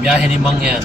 Biyahe ni Mang yan.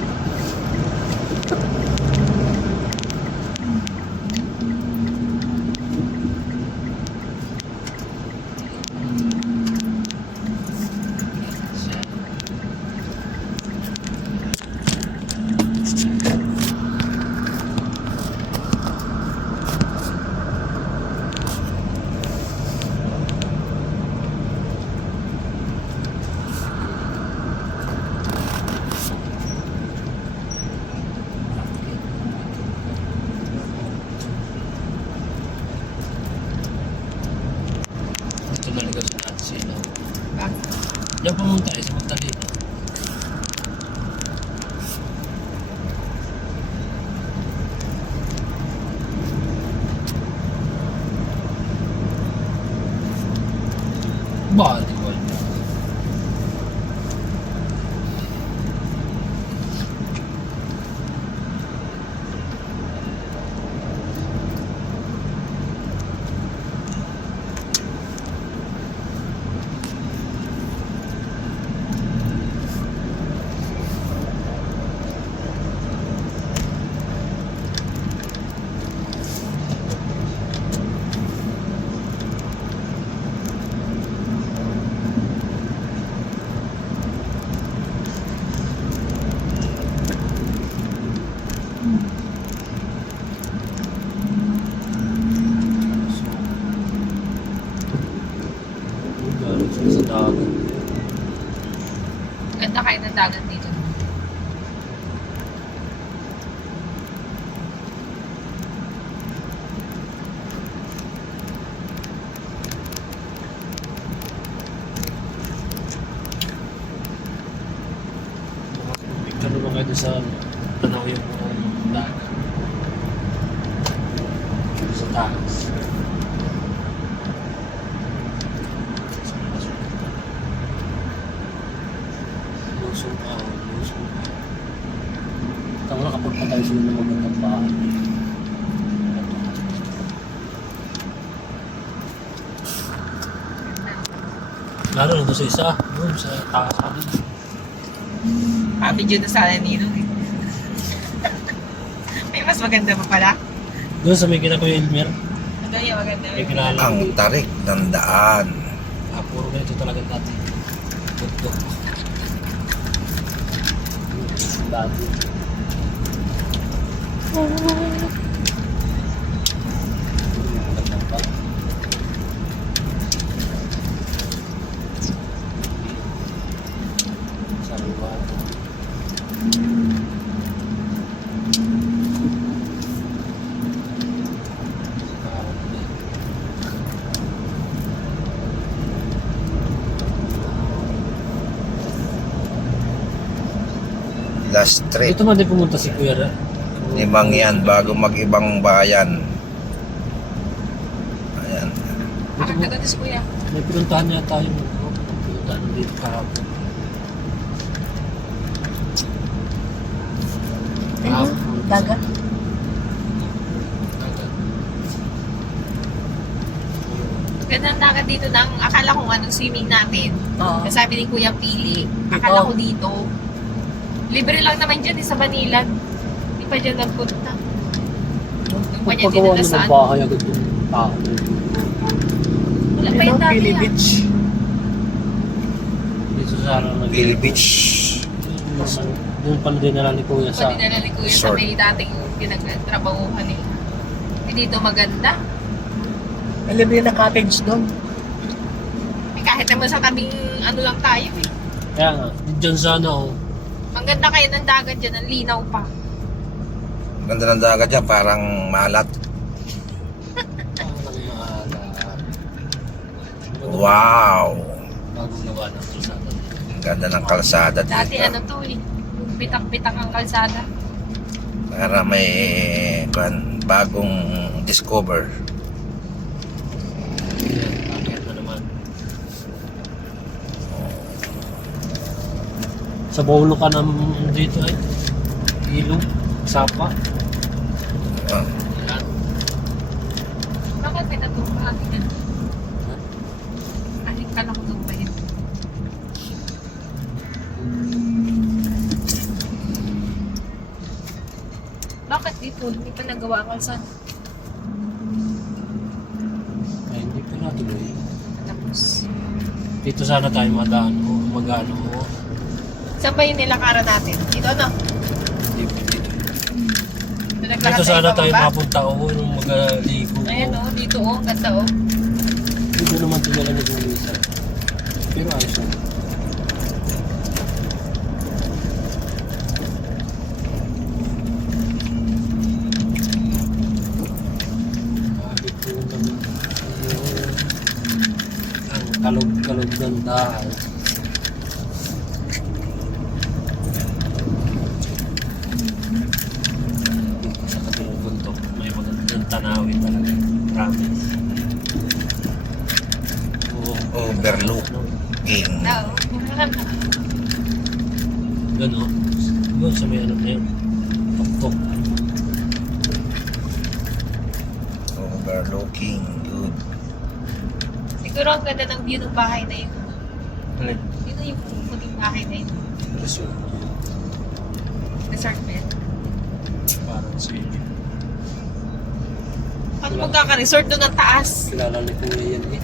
Naligaw sa natin sila. Diyan pumunta eh, sa punta dito. Ba, di ko alam. Sa dagat. Ganda kayo ng dagat dito. Picture naman kayo doon sa tanaw yung dagat. Sa taas. Tama na kapag patay sila ng magandang bahay. Lalo na doon sa isa, doon sa taas natin. Video na sana nino eh. May mas maganda pa pala. Doon sa may kinakuya Elmer, Ano yung maganda? may kilala. Ang tarik ng daan. Puro na ito talaga dati. Bundok. Dati. Magandang pa. Sariwa. Last trip. Dito man din pumunta si Kuya. Limang yan bago mag-ibang bayan. Ayan. Bakit naganda si Kuya? May pinuntahan niya tayo. Pinuntahan dito kahapon. Dagat. Ganda ng dagat dito ng akala ko anong swimming natin. Oo. Sabi ni Kuya Pili, akala ko dito. Libre lang naman dyan sa Manila. Hindi pa dyan nagpunta. Doon pa niya Pagpagawa dinala ng saan. bahay agad yung tao. Wala pa yung dati Pili ah. Beach. Dito sa araw Phil Beach. Doon pa dinala ni Kuya sa Pwede na ni Kuya sa Resort. may dating pinagtrabahuhan eh. Dito maganda. Alam niyo na cottage doon. Eh, kahit naman sa tabing ano lang tayo eh. kaya nga, dyan sa ano, Ang ganda kayo ng dagat dyan, ang linaw pa. Ganda ng dagat yan, parang malat. parang maalat. Wow! Bagong gawa ng kalsada. Ang ganda ng kalsada Dati dito. ano to eh, bitak-bitak ang kalsada. Para may bagong discover. Yan, bakit na naman. Sa baulo ka ng dito ay ilog, sapa. Ah, Yan. Bakit pinatumpahan din? Ahit ka lang doon ba yun? po. Hindi pa nagawa ang kalsada. Ay, hindi pa natuloy. Tapos, Dito sana tayo madaan mo, mag-ano mo. saan ba yung nilakaran natin? Dito ano? Dito. Naglakad Dito sana tayo pababa? mapunta ako nung mag-aligo. Ayan o, dito o, ganda o. Dito naman tinala ni Gumisa. Pero ayos na. Sabi ko naman ang kalog-kalog ng daan. Dito sa kabilang bundok, may magandang tanawin talaga. Promise. Overlooking. Oo. Gano'n. Yun, sa may ano na yun. Tok-tok. Overlooking. Good. Siguro ang ganda ng view ng bahay na yun. Alin? Yun na yung puting bahay na yun. Resort. Resort bed. Parang sige. Ano magkaka-resort doon ang taas? Kilala ni Kuya yan eh.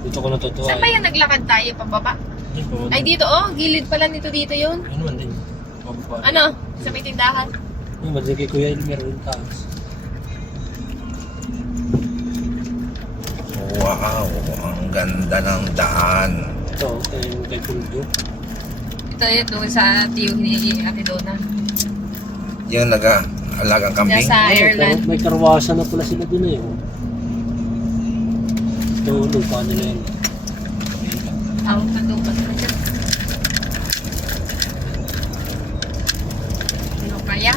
Dito ko natutuwa. Saan ba yung naglakad tayo pababa? Ay, paman. Ay dito oh, gilid pala nito dito yun. Ano man din. Mababa. Ano? Sa may tindahan? Yung ba din kay Kuya Elmer yung taas. Wow, ang ganda ng daan. Ito, kay Puldo. Ito yun doon sa tiyo ni Ate Donna. Yung nag-alagang kambing. Nasa Ireland. May karwasan na pala sila dun eh. Oh. Ito, lupa nila yun. Tawag ka doon pa sila dyan. Ano kaya?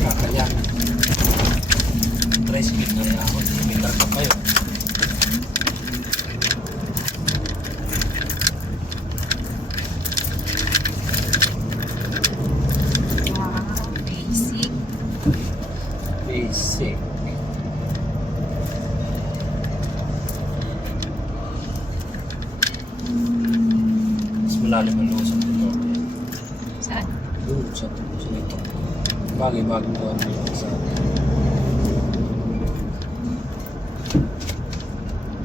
Kakaya. Tricycle na rin ako. May karga kayo. Wow, basic. Basic. Mas malalim ang lusok dito. Saan? Doon sa nito. Bagay-bagay ko ano yung sa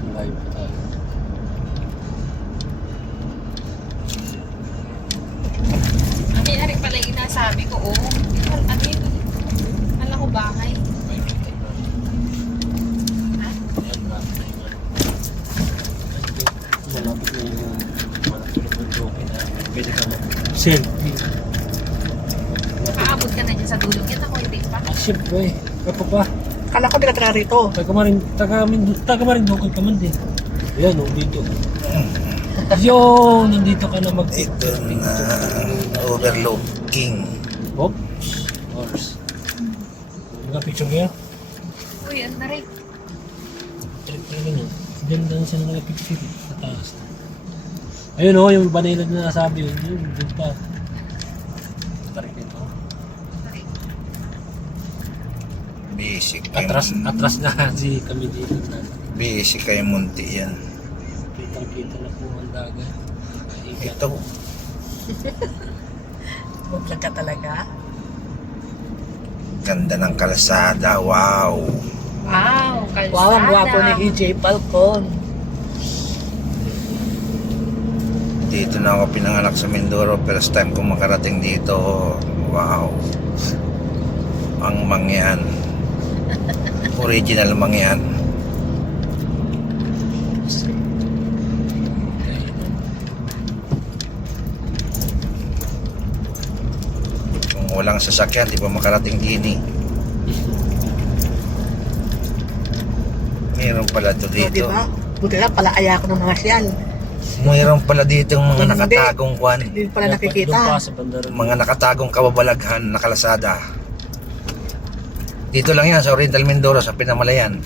malayo pa tayo. Ano yung rin pala yung inasabi ko, oh. Ano yun? Alam ko bahay. May kita na. Ha? Ayan, malapit na yung ano. Malapit na yung malapit na yung joke na pwede ka mag-selfie. Paabot ka na dyan sa dulong yan. Ako hindi pa. Ah, siyempre. Ako pa. Kala ko nakatira rito. Taga-Marinduque ka man din. Ayan, oh, dito. Yo, nandito ka na Ito mag-selfie. na, overlooking. Oops. Oops. Mga picture kaya? Uy, ano na rin. Trip talaga niya. Ganda na siya ng picture sa taas. Ayun oh, yung banilad na nasabi yun. Yun, doon pa. Tarik ito. Basic kayo. Atras na si kami dito na. Basic kayo munti yan. Kitang-kita na po ang dagat. Ikat. Ito, Buklag ka talaga. ganda ng kalsada. Wow. Wow, kalsada. Wow, ang gwapo ni EJ Falcon. Dito na ako pinanganak sa Mindoro. First time kong makarating dito. Wow. Ang mangyan. Original mangyan. Kung walang sasakyan, di pa makarating din eh. Meron pala ito Oh, di dito. ba? Buti na pala aya ko ng mga siyal. Mayroon pala dito yung mga Hindi. nakatagong kwan. Hindi pala Doon pa nakikita. sa bandara. Mga nakatagong kababalaghan na kalasada. Dito lang yan sa Oriental Mindoro sa Pinamalayan.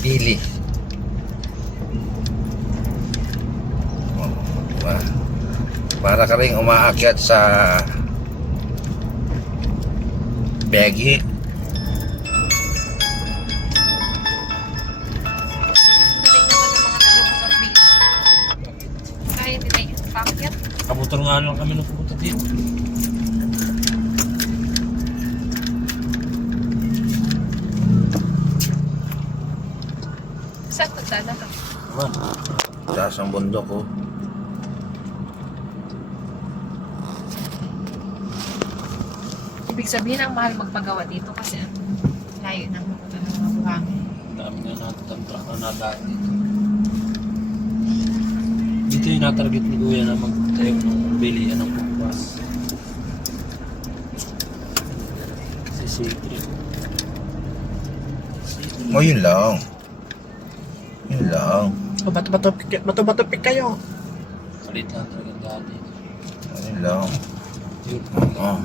Pili. Oh, diba? Para ka rin umaakyat sa Begi motor nga lang kami nung pupunta dito. Saan magdala ka? Naman. Taas ang bundok oh. Ibig sabihin ang mahal magpagawa dito kasi layo ng mga buhangin. Dami nga natin ang truck na nadaan dito. Dito yung natarget ni Kuya na magtayo ng bilihan ng pagpas. Kasi secret. Oh, yun lang. Yun lang. O, bato-bato-pik kayo. Kalit lang talaga dati. Yun lang. Yun. Oh.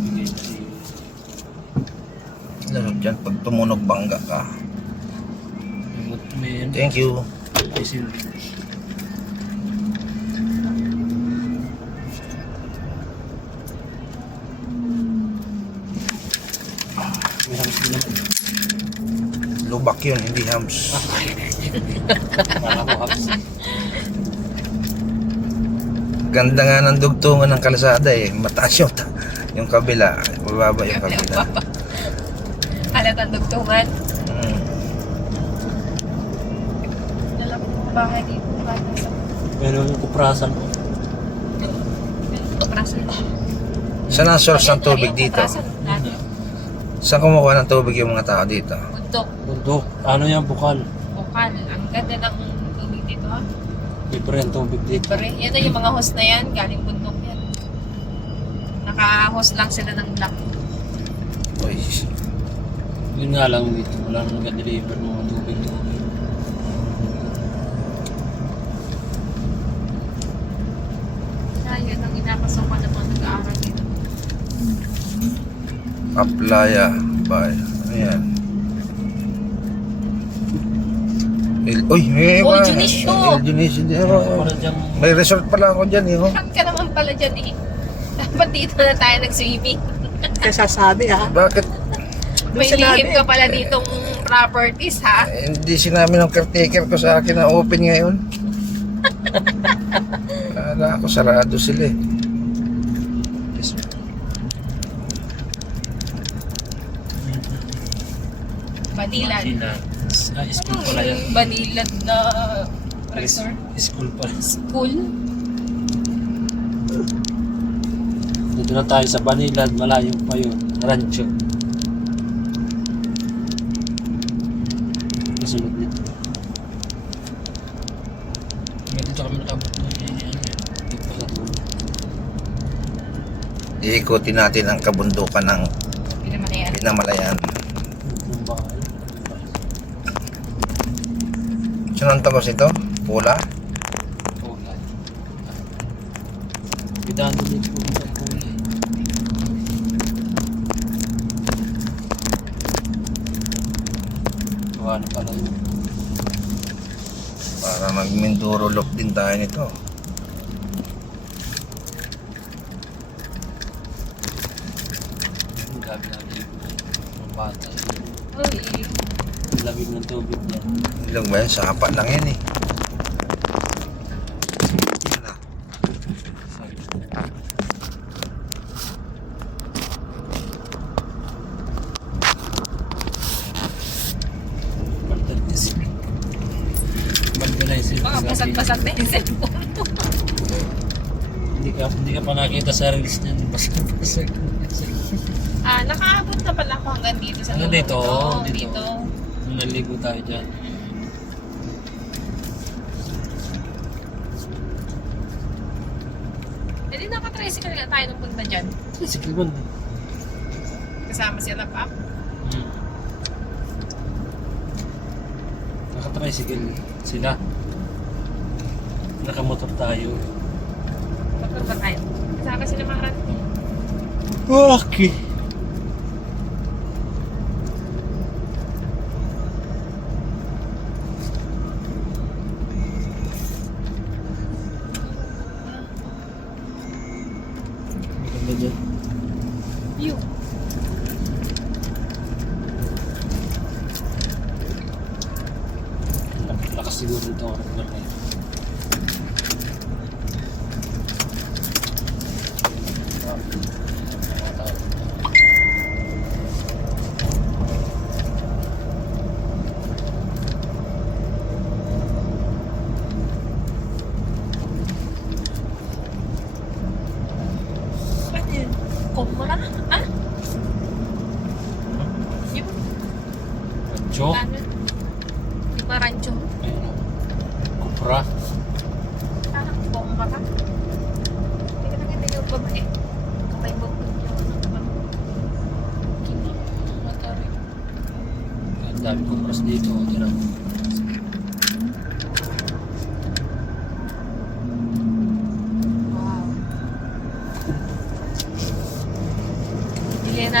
Bigay na siya. Lalo dyan, pag tumunog bangga ka. May Thank you. may silbi. May hams din naman. Lubak yun, hindi hams. Para mo hams. Ganda nga ng dugtungan ng kalsada eh. Mataas yung kabila. Bababa yung kabila. Halatang dugtungan. Mm. Alam mo kung bahay dito. Pero yung kuprasan mo. Kuprasan. Saan ang source ng tubig dito? Saan kumukuha ng tubig yung mga tao dito? Bundok. Bundok. Ano yan, bukal. Bukal. Ang ganda ng tubig dito ha. Libre ang tubig dito. Pero yan na yung mga host na yan. Galing bundok yan. Naka-host lang sila ng black. Uy, Yun nga lang dito. Wala nang nag-deliver ng mga tubig doon. Yun ang inapasokan ng mga nag-aaral dito. Aplaya by. Ayan. Uy, may Oy, iba. Junicio! El Junicio. Para dyan, May resort pala ako dyan eh. Oh. Saan ka naman pala dyan eh? Dapat dito na tayo nag-swimming. Kaya sasabi ha. Bakit May sinabi. lihim ka pala ditong properties ha. hindi sinabi ng caretaker ko sa akin na open ngayon? Kala ko sarado sila eh. Banilan. Sina. School pala yan. Banilan na resort. School pala. School. Dito na tayo sa Banilan. Malayo pa yun. Rancho. Kasunod dito. Dito kami nakabot doon. Dito sa dulo. Iikutin natin ang kabundukan ng Pinamalayan. Pinamalayan. Yung bahay. Saan ang tagos ito? Pula? Kulay. Bidaan doon dito sa kulay. Gawa na pala yun. Para mag-Mindoro look din tayo nito. Ang gabi na dito. Mga bata. Uy. Ang lamig ng tubig niya. Ilog ba yan? Sapa lang yan eh. Yan na. Baka basag-basag na yung cellphone. Hindi ka pa nakita sa reels niyan. Basag-basag. Nakaabot na pala ako hanggang dito sa Hanggang dito, Oo, dito. dito. Nung naligo tayo dyan. Eh di naka-tricycle nga tayo nung punta dyan. Tricycle ba? Kasama si Alap-Up. Naka-tricycle sila. Nakamotor tayo. Magpunta tayo. Kasama sila mga rati. Okay. Maganda dyan. View. Lakas siguro ito.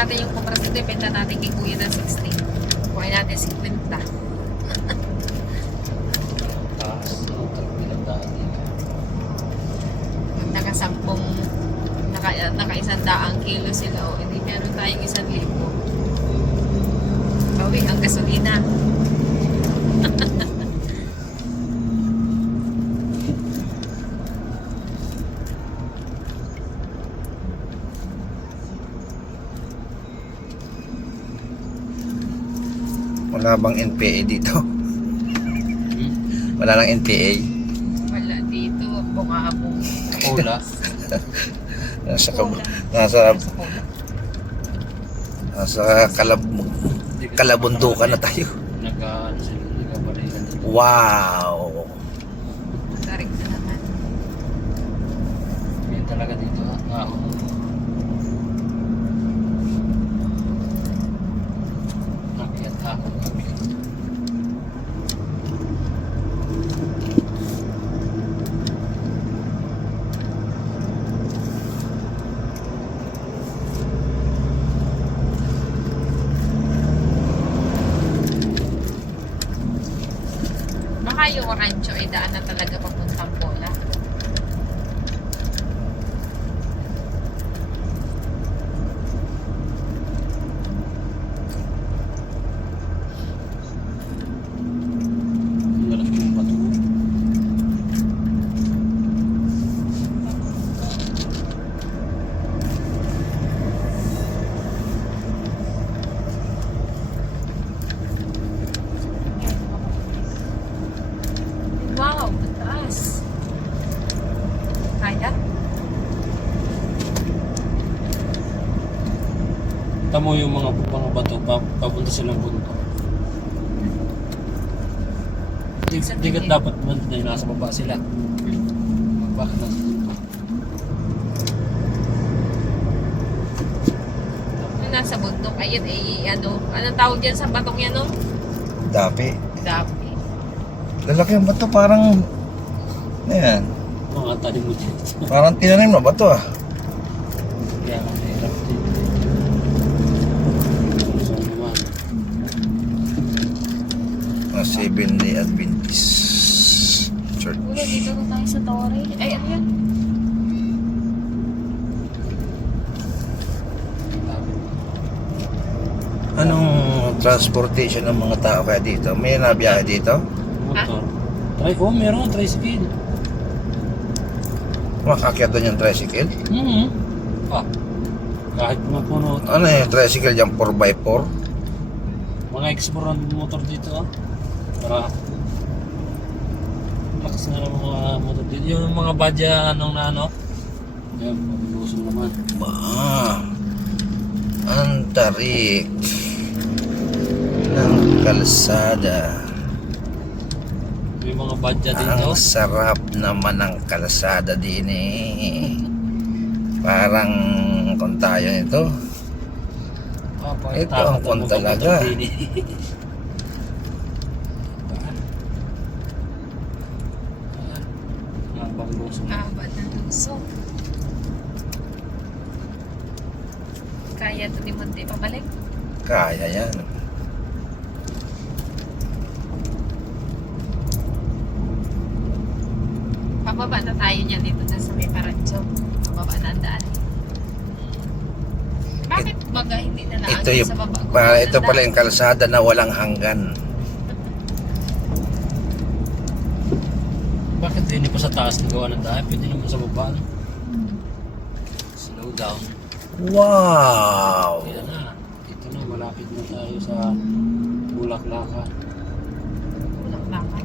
natin yung compras dito, ibenta natin kay Kuya ng 16. Kuha natin 50. Taas. Pinagdaan dito. Naka-10, naka-100 kilo sila. O, hindi meron tayong 1,000. Bawi ang gasolina. Wala bang NPA dito? Wala nang NPA. Wala dito. Bungabong. Cola. Nasa Cola. nasa Cola. nasa kalabundukan na tayo. Nag-ano sila. Nagkabalikan dito. Wow. Tarik na naman. Yan talaga dito. Ako. Akyat ako. Baka yung rancho ay daan na talaga papuntang Bola. Ang galas ko yung pato. Wow, mataas. Kaya? Tamo yung mga bato, papunta silang bundok. Di ka dapat man na nasa baba sila. Bakit nasa bundok? Yung nasa bundok, ayun ay anong tawag dyan sa batong yan, no? Dapi. Dapi. Lalaki ang bato, parang ayan. Mga tanim mo dito. Parang tinanim na bato ah. Kaya ang hirap dito. So naman. Mga Seventh-day Adventist Church. Ulo, dito na tayo sa Torre. Ay, ano yan? Anong transportation ng mga tao kaya dito? May nabiyahe dito? Motor. Meron tricycle. Makakyat doon yung tricycle? Kahit puno. Ano yung tricycle dyan? 4x4? Mga explore ang motor dito. Para lakas na ng mga motor dito. Yung mga badya anong na ano. Yan, pabiluso naman. Ang tarik ng kalsada. Yung mga badya dito. Ang sarap naman ng kalsada din eh. Parang kung tayo nito. Ito ang kung talaga. Haba ng luso. Kaya ito ni Monte pabalik. Kaya yan. Pababa na tayo niyan dito sa may Parancho. Pababa na ang daan. Bakit baga hindi na Ito naagad yung, sa baba? ito pala yung kalsada na walang hanggan. Bakit hindi pa sa taas nagawa ng dahil? Pwede naman sa baba. No? Slow down. Wow! Yan na. Dito na, malapit na tayo sa Bulaklaka. Bulaklakan.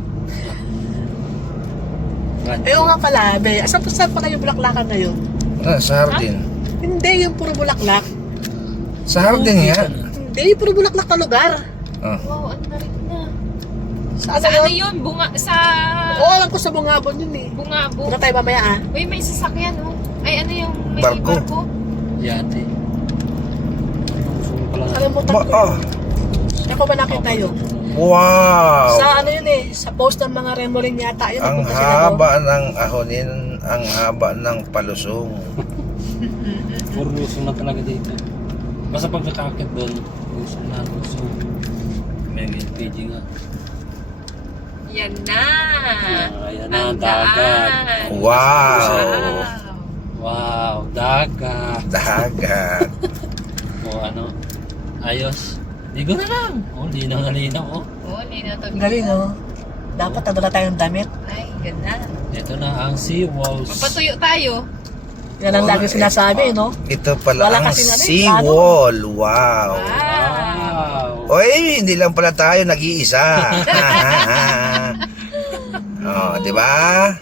Eh, oo nga pala, be. Saan pa kayo bulaklakan ngayon? Sa Hardin. Hindi, yung puro bulaklak. Sa Hardin nga. Hindi, puro bulaklak na lugar. Oh. Wow, ano na rin na. Sa Sa ano ano yun? yun? Bunga, sa Oo, alam ko sa Bungabon yun eh. Bungabo. Punta tayo mamaya ah. Uy, may sasakyan oh. Ay, ano yung may Barko. barko? Yate. Gusto mo pala. Kalimutan ko. Oh. Ako ba nakita yun? Wow! Sa ano yun eh, sa post ng mga Remorin yata yun. Ang napunta sila doon. haba ng ahonin, ang haba ng palusong. Puro luso na talaga dito. Basta pag nakakit doon, gusto na gusto. May LPG nga. Yan na. Ayan na, Ang dagat. daan. Wow! Wow, dagat. Dagat. O ano, ayos. Ligo na lang. O, linaw. O. Oh, hindi na to. Ang galing, no? Dapat nadala tayong damit. Ay, ganda. Ito na ang seawalls. Papatuyo tayo. Yan ang lagi sinasabi, no? Ito pala Wala ang kasing ano, seawall. Wow. Wow. Oy, hindi lang pala tayo nag-iisa. Oh, di ba?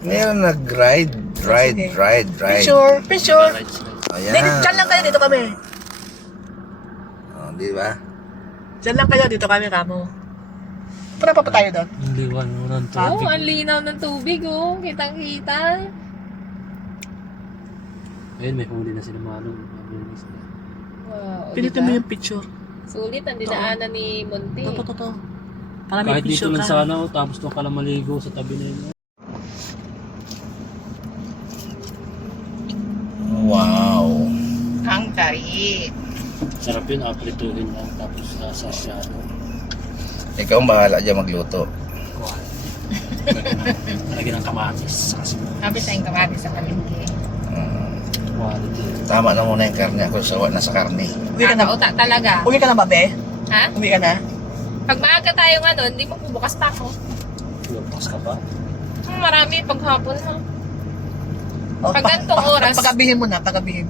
Meron nag-ride. Sige. Ride. Picture. Ayan. Diyan lang kayo, dito kami. Oh, di ba? Diyan lang kayo, dito kami, Ramo. Puna pa tayo doon. Ang liwan mo ng Oh, tubig. ang linaw ng tubig, oh. Kitang-kita. Ayun, may huli na sila Manong. Mabilis na. Wow. Pilitin mo yung picture. Sulit ang dinaanan ni Monte. Totoo. Para may Kahit dito picture lang ka. sana, tapos doon ka lang maligo sa tabi na yun. Wow. Ang tari. Sarap yun, aprituhin lang, tapos sa shadow. Ikaw ang bahala dyan magluto. Kuhan. Lagyan ng kamatis. Kasi Sabi tayong kamati sa palengke. quality. Tama na muna yung karne. Ako sawa na sa karne. Uwi ka na. Kakauta talaga. Uwi ka na ba, be? Ha? Uwi ka na? Pag maaga tayo nga doon, hindi magbubukas pa ako. Lupas ka pa? Marami paghapon ha. O, Pag ganitong oras. Pagabihin mo na, pagabihin.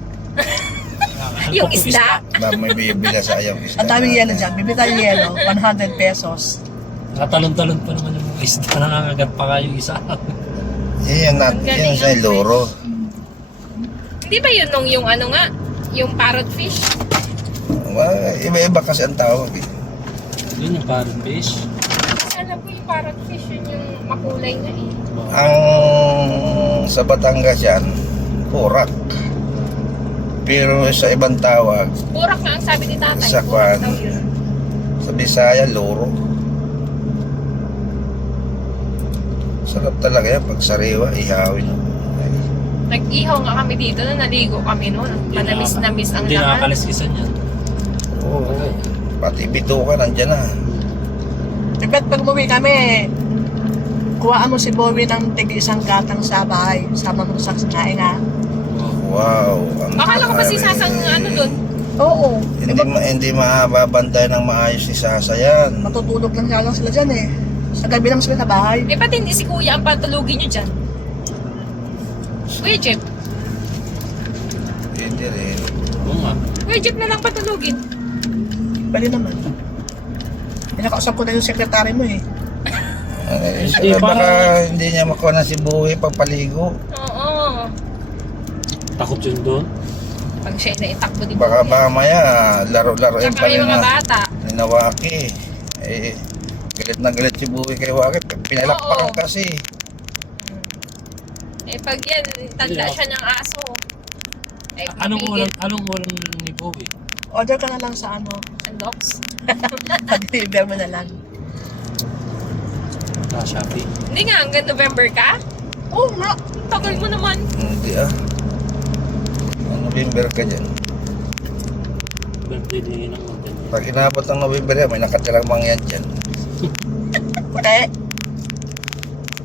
Yung isda. Ba, may bibila sa ayaw. Ang daming yelo dyan. Bibili tayo yelo, 100 pesos. Natalon-talon pa naman yung mga isda. Nangangagat pa kayo isa. Yan yung sa loro. Hindi ba yun nung yung ano nga? Yung parrotfish? Iba-iba kasi ang tawag eh. Yun yung parang fish. Kasi alam ko yung parrotfish yun yung makulay nga eh. Ang sa Batangas yan, purak. Pero sa ibang tawag, Purak na ang sabi ni tatay. Sa Purak kwan. daw yun. sa Bisaya, loro. Sarap talaga yan pag sariwa, ihawin. Ay, Nag-ihaw nga kami dito na naligo kami noon. Manamis-namis ang Hindi lahat. nakakaliskisan yan. oo. Pati bituka nandyan na. Bet, pag umuwi kami, kuhaan mo si Bowie ng tig-isang gatang sa bahay. Sama mo sa sinaing, ha? Wow. Ang Akala ko ba si ari. Sasang ano doon? Oo. Hindi mababantay ng maayos si Sasa yan. Matutulog lang sila dyan, eh. Sa gabi lang sila sa bahay. Eh pati hindi si Kuya ang patulugin nyo dyan. Kuya Jeff. Hindi rin. Oo nga. Kuya Jeff na lang patulugin. Pwede naman. Pinakausap ko na yung sekretary mo, eh. Ay, Hindi, baka parang- hindi niya makuha na si Buhay pagpaligo. Oo. Takot yun doon. Pag siya na itakbo di Baka mamaya, laro-laroin Tsaka pa may rin mga na bata. ni Waki. Eh, galit na galit si Buhay kay Waki. Pinalakpakan Oo. kasi. Eh pag yan, tanda Hindi, siya ng aso. Eh, Anong ulam ni Bowie? Order ka na lang sa ano. Dogs. Pag-deliver mo na lang. Sa Shopee. Hindi nga, hanggang November ka? Oo nga. Tagal mo naman. Hindi ah. November ka dyan. Birthday din ng content. Pag inabot ng November yan, may nakatirang mangyan dyan. Puti.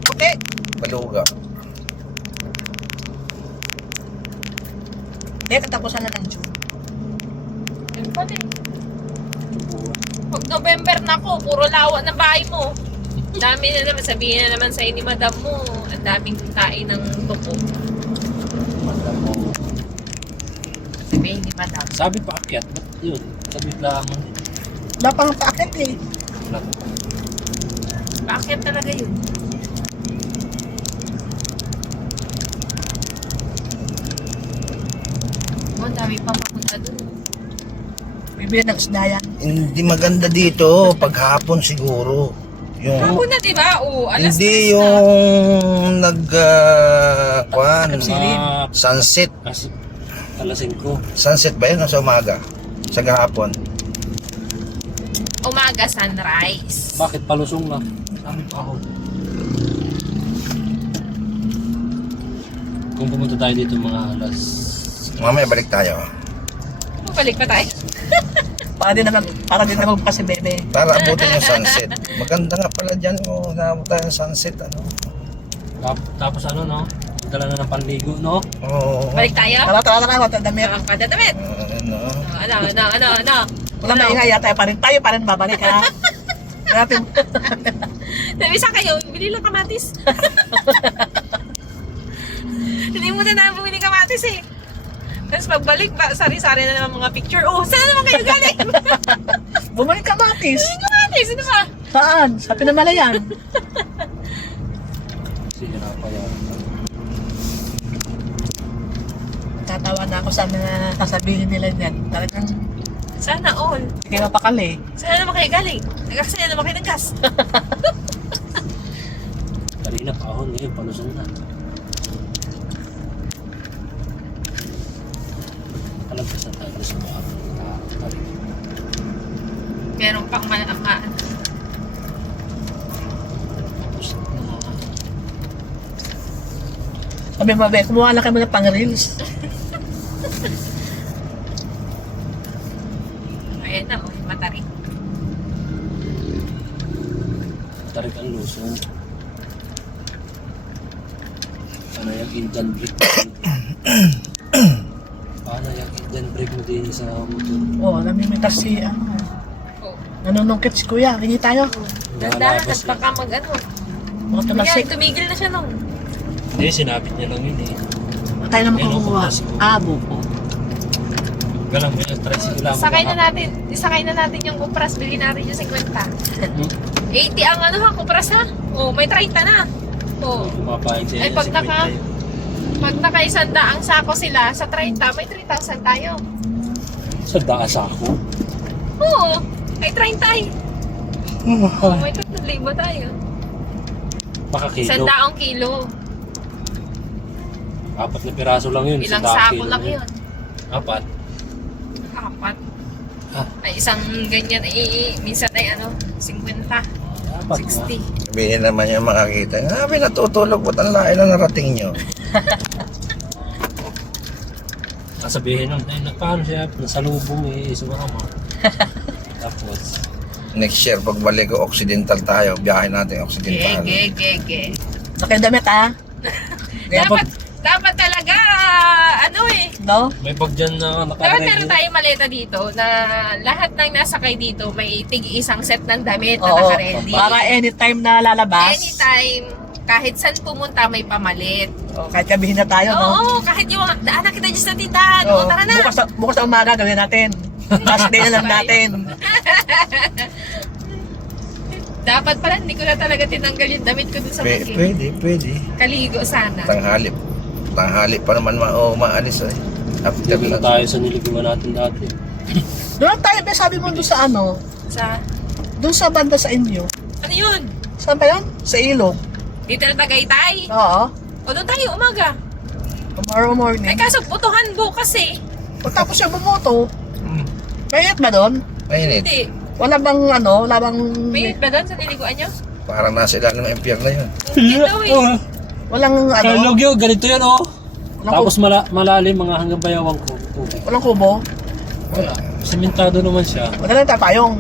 Puti. Baluga. Hindi, katapusan na ng June. Yun pala eh. Pag November na ko, puro lawa ng bahay mo. Dami na naman, sabihin na naman sa'yo ni madam mo, ang daming kain ng tuko. Sabihin ni madam. Sabi pa akyat, ba't yun? Sabi lamang din. Wala pang paakit, eh. Wala. Bakit talaga yun? Oh, ang dami pang papunta dun. Bibili ng isda yan. Hindi maganda dito. Paghapon siguro. Yung, Ako na, di ba? Oo, alas hindi 3 na. yung kwan, sunset. Kasi alas 5. Sunset ba yun o sa umaga? Sa gahapon? Umaga sunrise. Bakit palusong lang? Sabi pa ako. Kung pumunta tayo dito mga alas... Mamaya balik tayo. Balik pa tayo. Para din naman kasi bebe. Para abutin yung sunset. Maganda nga pala dyan. Oh, naabot tayo ng sunset. Ano? Tapos ano, no? Dala na ng panligo, no? Oo. Balik tayo. Tara, matadamit. Kadadamit. Ano? Ano? Wala maingay tayo pa rin babalik ha. Natin. Nabisa kayo, bili lang kamatis. Hindi mo na bumili kamatis eh. Tapos pagbalik, sari-sari na naman mga picture. Oh, saan naman kayo galing? Bumalik ka, Matis. Bumili kamatis, ano ba? Saan? Sa Pinamalayan. Sige na pa yan. Tatawa na ako sa mga sasabihin nila niyan. Talagang Sana all. hindi kayo mapakali. Saan naman kayo galing? Nagkakasaya naman kayo ng gas. Kanina pa ako, ngayon palusong na. Palagpas na tayo sa mga tarik. Meron pang malakaan. Tapos na. Sabi mo, Be, kumuha lang kami ng pang-reels. Ayan na, oh, matarik. Tarik ang lusong. Paano yung Indian brake? Paano yung Indian brake mo din sa motor? Oo, namimitas si, Oh. nanunungkit si Kuya. Hingi tayo. Dandahan, Lalabas baka mag-ano. Mga Kaya tulasik. tumigil na siya nung. Hindi, sinabit niya lang yun eh. Tayo naman Ayun, kumuha. tulasik. Buko. Galang mo yung tricycle lang. Isakay na natin yung kupras, bili natin yung 50. 80 ang ano ha, kupras ha? Oh, may 30 na. Oh. Kumapahig siya. Ay, pag naka 100 ang sako sila, sa 30, may 3,000 tayo. Sa daas ako. Oo, may 30 ay. Oh, may 3,000 tayo. Baka kilo. 100 kilo. 4 na piraso lang yun. Ilang 100 sako kilo lang yun? 4. 4. Ah. Ay, isang ganyan minsan ay ano, 50, 4 60. Sabihin naman yung makakita. Sabi, natutulog. Ba't ang layo na narating nyo? Sabihin nun, eh, paano siya? Nasa lubong eh, sumama. Tapos, Next year, pagbalik ko, Occidental tayo. Biyahe natin Occidental. Ge. Laki damit ha. Dapat talaga, ano eh. No? may bag dyan na Dapat nakaready. meron tayong maleta dito na lahat ng nasakay dito may tig-isang set ng damit na Oo. naka-ready. Para anytime na lalabas. Anytime, kahit saan pumunta may pamalit. O, kahit gabihin na tayo, no? Oo, kahit yung daanan kita dyan sa tindahan. Oo, tara na. Bukas na umaga gawin natin. Last day na lang natin. Dapat pala, hindi ko na talaga tinanggal yung damit ko dun sa bag. Pwede. Kaligo sana. Tanghali pa naman maalis eh. After Hindi na na. tayo sa niliguan natin dati. Doon tayo, Be, sabi mo doon sa ano? Sa, Doon sa banda sa inyo. ano yun? Saan pa yun? Sa ilog. Dito na Tagaytay. Oo. O doon tayo umaga. Tomorrow morning. Ay kaso putuhan bukas eh. Pagtapos siya bumoto, mayat ba doon? Mainit. Hindi. Wala bang ano? Wala bang... May ba doon sa niliguan nyo? Parang nasa ilalim ng impyerno yun. Hindi daw eh. Walang ano? Kalog yun, ganito yun oh. Walang, Tapos malalim mga hanggang bayawang ko. Tubig. walang kubo? Wala. Sementado naman siya. Wala lang tapayong.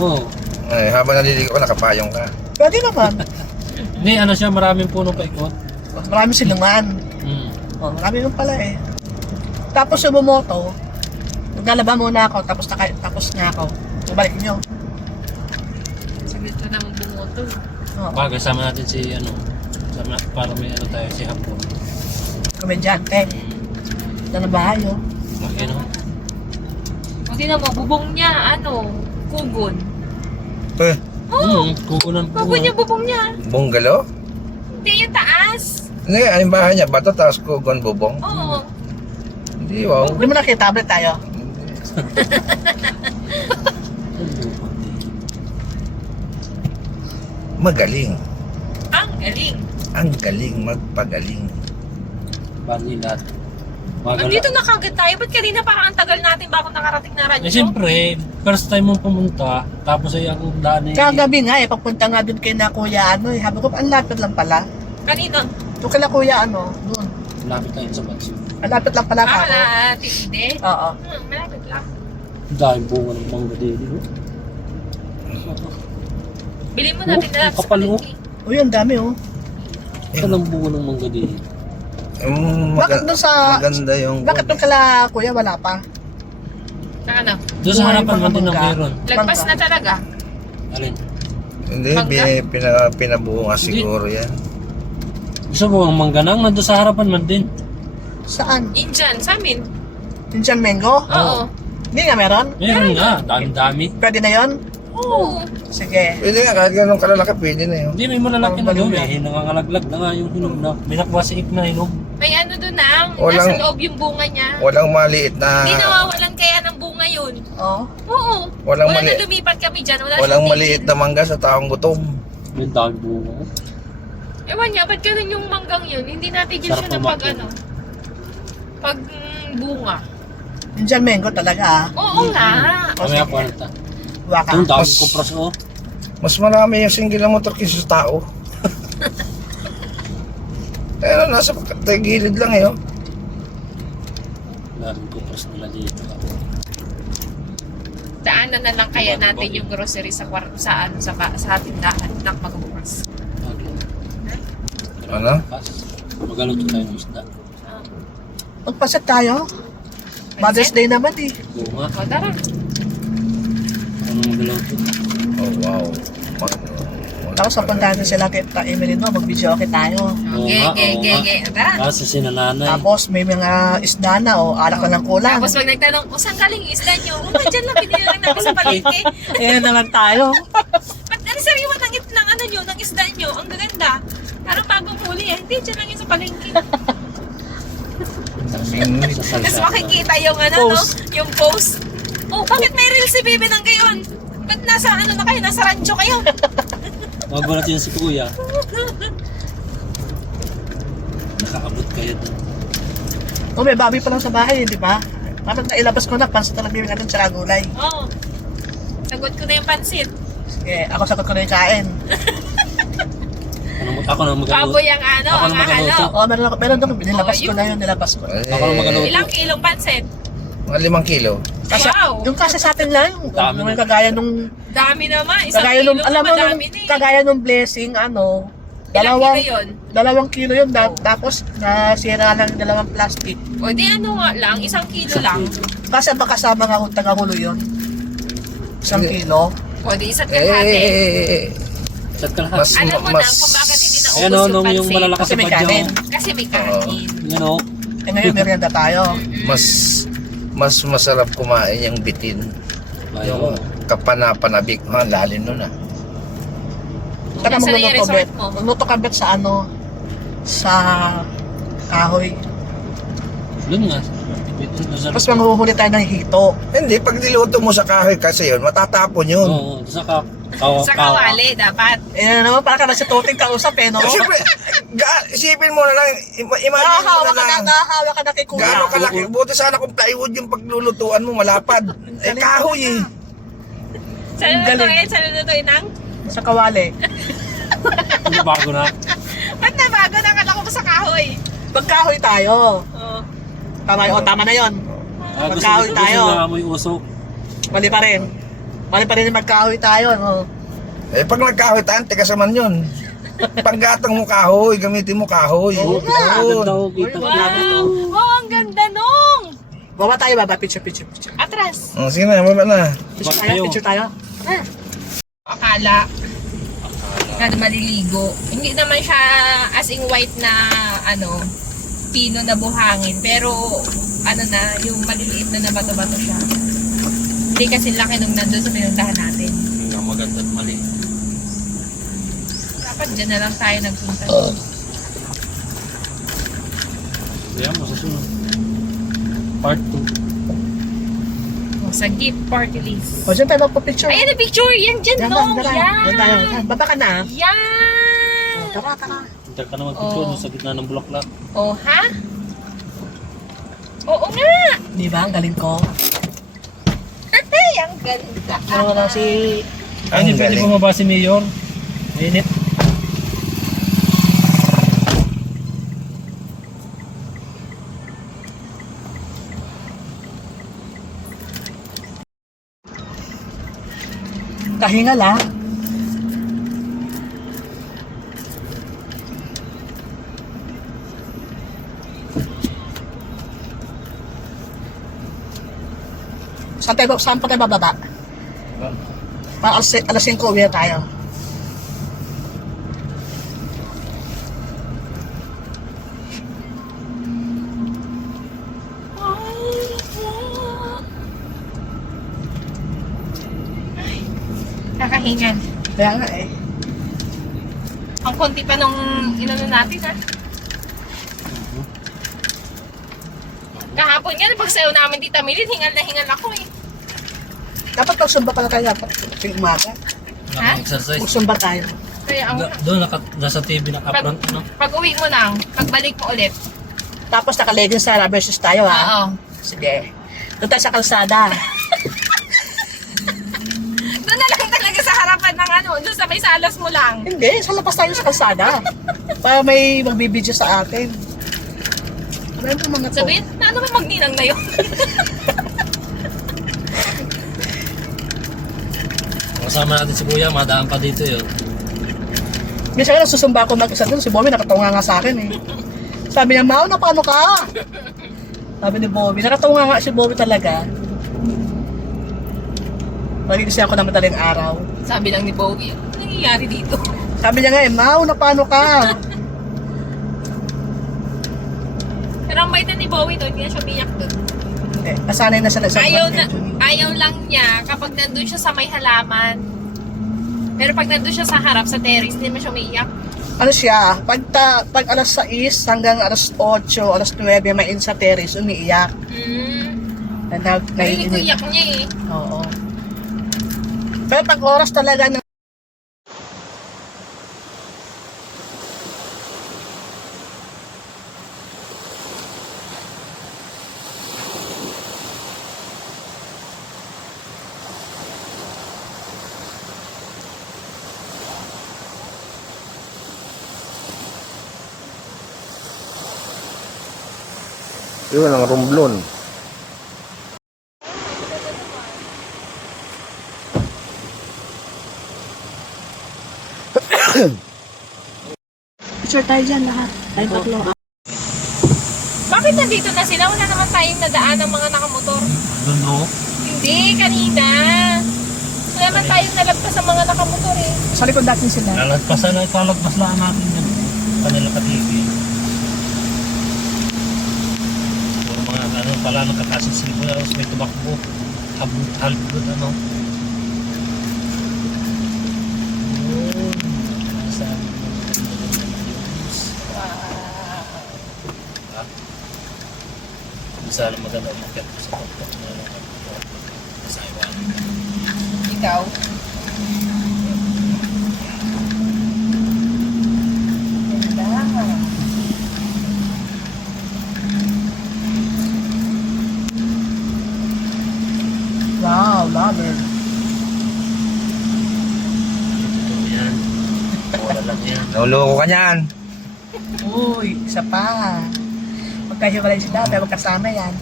Oo. Ay, habang naliligo ka, nakapayong ka. Pwede naman. Hindi, ano siya, maraming punong paikot. Marami silungan. Oh, marami nun pala eh. Tapos yung bumoto, maglalaba muna ako, tapos na ako. Balik nyo. Sabi ito naman bumoto. Oh, Bagay, sama natin si ano. Para may ano tayo, si Hapon. komedyante. Ito na bahay, oh. Laki no? Buti na mo, bubong niya, ano, kugon. Eh, Kukunan Kugon niya, bubong niya. bungalow? Hindi yung taas. Hindi, anong bahay niya? Bato, tapos kugon, bubong? Oo. Hindi, wow. Hindi mo nakita, tablet tayo. Magaling. Ang galing. Ang galing magpagaling. Bali lahat. Nandito na kagad tayo. Ba't kanina parang ang tagal natin bago nakarating na radyo? Eh siyempre, first time mong pumunta, tapos ay ang daan eh. Kagabi nga eh, pagpunta nga dun kay na kuya ano eh. Habi ko, ang lapit lang pala. Kanina. Doon kay na kuya ano, dun. Lapit tayo sa Batsu. Malapit lang pala ako. Wala, tinde. Oo. Malapit lang. Ang daming bunga ng mangga din. No? Bili mo natin na lang sa kapal, oh. palengke. Uy, ang dami oh. Saan ang bunga ng mangga din? Bakit doon sa... Maganda yung... Bakit doon kala kuya wala pa? Na ano? Doon sa harapan man din ng Mangga. meron. Lagpas Mangga. na talaga. Alin? Hindi, Mangga? pinabuo nga siguro yan. Gusto mo ang mangga nang nandun sa harapan man din. Saan? Indian, sa amin. Indian mango? Oo. Hindi nga meron? Meron nga, dami-dami. Pwede na yon? Oo. Sige. Pwede nga, kahit ganun kalalaki, pwede na yun. Hindi, may malalaki Ang na doon balula. eh. Nangangalaglag na nga yung hinog na. May nakuha si Ik na hinog. May ano doon nang, Walang- nasa loob yung bunga niya. Walang maliit na... Hindi nawawalan kaya ng bunga yun. Oo. Oo. Walang Wala mali- na lumipat kami dyan. Wala Walang siyang maliit na mangga sa taong gutom. May dami bunga. Ewan niya, ba't ganun yung manggang yun? Hindi natigil siya Sarap ng pag umakyat. ano. Pag bunga. Indian mango talaga ah. Oo nga. Kami ako alta. Waka. Yung dami Mas- kupras oh. Mas marami yung single na motor kaysa sa tao. Pero nasa gilid lang eh. Oh. Daming kupras nila dito. Daanan na lang kaya natin yung grocery sa sa tindahan ng magbukas. Ano? Magaluto tayo ng isda. Magpaset tayo. Mother's Day naman eh. Bunga. O tara. Ano magaluto? Oh wow. Tapos papuntahan na sila kay Emily no, mag-video okay tayo. Okay, nga, okay, oo okay, nga. okay. Tara. Kasi si nanay. Tapos may mga isda na o alak na lang kulang. Tapos pag nagtanong, saan galing yung isda nyo? Oh, dyan lang, pinili lang namin sa palengke. Ayan naman tayo. Ba't ano sariwa ng ano nyo, ng isda nyo? Ang gaganda. Parang bagong huli eh. Hindi, dyan lang yun sa palengke. Sa Tapos salsa. makikita yung ano, Post. no? Yung post. Oh, bakit may reel si Bibi ng gayon? Ba't nasa ano na kayo? Nasa rancho kayo? Magulat yun si kuya. Nakaabot kayo doon. O may baboy pa lang sa bahay, di ba? Dapat na ilabas ko na, pansit na lang bibig natin sa gulay. Oo. Sagot ko na yung pansit. Sige, ako sagot ko na yung kain. Ako na magaluto. Baboy ang ano, Ako ang na magaluto. ahalo. O, meron ako, pero doon, nilabas Oh, ko na yun, nilabas ko. Ako na magaluto. Ilang kilong pansit? Mga 5 kilo. Kasi, Wow. yung kasi sa atin lang, Dami yung na. kagaya nung, Dami naman. Isang kagaya kilo nung, alam mo, naman, nung, dami na eh. kagaya nung blessing, ano, Ilang dalawang, kilo yun? 2 kilo yun, Oh. tapos nasira lang yung 2 plastic. O di ano nga lang, 1 kilo lang. Kasi makasama nga kung tagahulo yun. 1 kilo. O di isa't kalahati. Sa kalahati. Mas, Alam mo mas, na kung bakit hindi naubos Ayan o, yung nung yung pansit. malalakas Kasi sa may badyaw. kanin. Kasi may kanin. Yan o. Eh ngayon, merienda tayo. mas masarap kumain yung bitin. Yung kapanapanabik. Ha, lalim nun ah. Saka Nasaan na yung magluluto resort bet. mo? Magluto ka bet sa ano, sa kahoy. Doon nga. Dito sa Tapos manghuhuli tayo ng hito. Hindi, pag niluto mo sa kahoy kasi yun, matatapon yun. Oo, sa Sa kawali dapat. Eh naman, parang ka na si Tuting kausap eh, no? Siyempre, isipin mo na lang, imagine mo Nahahawa na ka na, lang. nahahawa ka na kay kuya. Gaano kalaki? Buti sana kung plywood yung paglulutuan mo, malapad. Eh, kahoy eh. Saan Galing. lutuin? Saan lutuin nang? Sa kawali. Hindi bago na. Ba't na bago na kala ko sa kahoy? Magkahoy tayo. Oo. Tama na yon. Ah, Magkahoy tayo. Gusto na amoy usok. Mali pa rin. Mali pa rin yung magkahoy tayo, no? Eh, pag nagkahoy tayo, tigas naman yun. Paggatang mo kahoy, gamitin mo kahoy. Oo nga. Yun. Ganda ko, kita ko. Wow! Oh, ang ganda nung! Baba tayo, baba. Picture. Atras. Sige na, mama na. Picture tayo. Akala na maliligo. Hindi naman siya as in white na ano, pino na buhangin. Pero ano na, yung maliliit na bato-bato siya. Hindi kasi laki nung nandun sa pinuntahan natin. Hindi maganda at mali. Dapat dyan na lang tayo nagpunta. Kaya mo sa sunod. Part 2. Sa gift party list. O, dyan tayo magpa-picture. Ayan na picture! Yan dyan, Yan, no! yan. Yan! Yan tayo. Baba ka na. Yan! Tara. Hintar ka na mag-picture Oo. sa gitna ng bulaklak. Oh, ha? Oo nga! Di ba? Ang galing ko. Ay, ang ganda. Ano na si... Ay, hindi pwede galing. bumaba si Mayor. Mainit. Pagkahingal ha. Saan pa tayo bababa? Para alas 5 uwi na tayo. Kakahingan. Kaya nga eh. Ang konti pa nung inano natin, ha? Kahapon nga, pagsayaw namin Tita Milin, hingal na hingal ako eh. Dapat pagsumba pala tayo dapat yung umaga. Ha? Exercise. Pagsumba tayo. Kaya ang Doon, nasa TV naka-front, no? pag uwi mo lang, pagbalik mo ulit. Tapos naka-leggings sa rubber shoes tayo ha. Oo. Sige. Doon tayo sa kalsada. Doon na lang talaga sa harapan ng ano, doon sa may salas mo lang. Hindi, sa labas tayo sa kalsada. Para may magbibideo sa atin. Ano yung mga to? Sabihin, na ano ba magninang na yun? Kasama natin si Kuya, madaan pa dito yun. Minsan nga susumba ako mag-isa doon. Si Bobby nakatunga nga sa akin eh. Sabi niya, Mau, na paano ka? Sabi ni Bobby, nakatunga nga si Bobby talaga. Magigising ako na madaling araw. Sabi lang ni Bowie, ano nangyayari dito? Sabi niya nga eh, Mau, na paano ka? Pero ang bait na ni Bowie doon, kaya siya umiyak doon. Eh, nasanay na siya sa Ayaw lang niya kapag nandun siya sa may halaman. Pero pag nandun siya sa harap, sa terrace, hindi mo siya umiiyak. Ano siya, pag alas 6 hanggang alas 8, alas 9, may in sa terrace, umiiyak. Narinig ko iyak niya eh. Oo. Pero pag oras talaga ng Yun ang rumblon. picture tayo dyan lahat. Tayo tatlo. Bakit nandito na sila? Wala naman tayong nadaan ng mga nakamotor. Doon, no? Hindi, kanina. Wala naman tayong nalagpas sa mga nakamotor eh. Sa likod natin sila. Lalagpas lang natin yan. Kanila ka-TV. Puro mga ano, pala nakakasilbo na, tapos may tumakbo. Halbud, ano. Yun. Sabi mo. Sana maganda umakyat sa pagpap na sa iwan. Ikaw? Ganda. Wow, lover. Ito yan. Wala lang yan. Nauloko ka niyan. Uy, isa pa. Magkahiwalay sila, pero magkasama yan.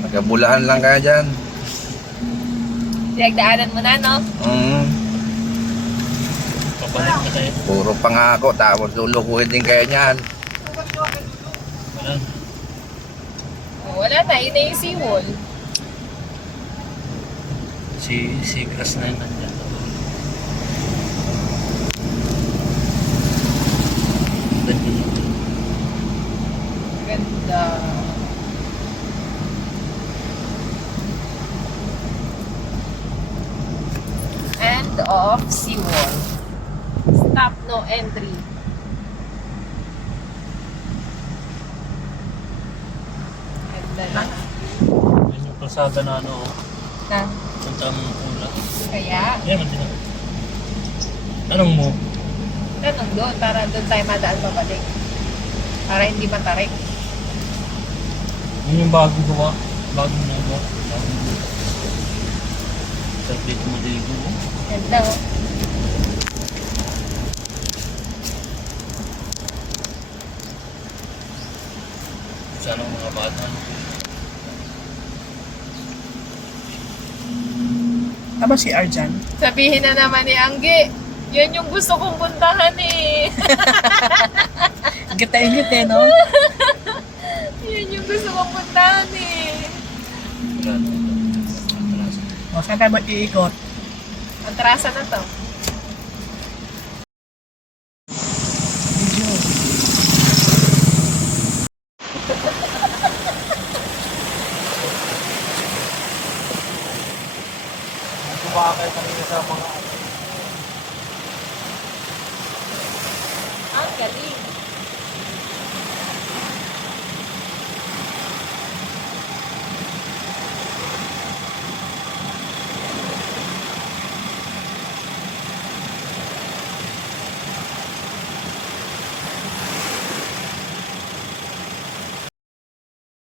Magkabulahan lang kaya dyan. Pinagdaanan mo na, no? Pabalik na tayo. Puro pangako, tapos lulukuhin din kayo niyan. Wala. Wala na, yun na yung seawall. Si Grass na yun nandiyan. Ganda. End of seawall. Stop, no entry. Ganda na. Yan yung kalsada na ano, Na. punta mong pula. Kaya, Yan, nandiyan na. Tanong mo, tanong doon para doon tayo madaan mabalik. Para hindi matarik. yun yung bagong gawa. Bagong gawa. Sa dito mo ligo. Ganda, oh. Sana ang mga bata. Tama si Arjan. Sabihin na naman ni Angge, yun yung gusto kong puntahan eh. Ingit na ingit eh, no? Yun yung gusto kong puntahan eh. O, saan tayo mag-iikot? Atrasa na to. Video. Kumakay kanina sa mga Ang galing.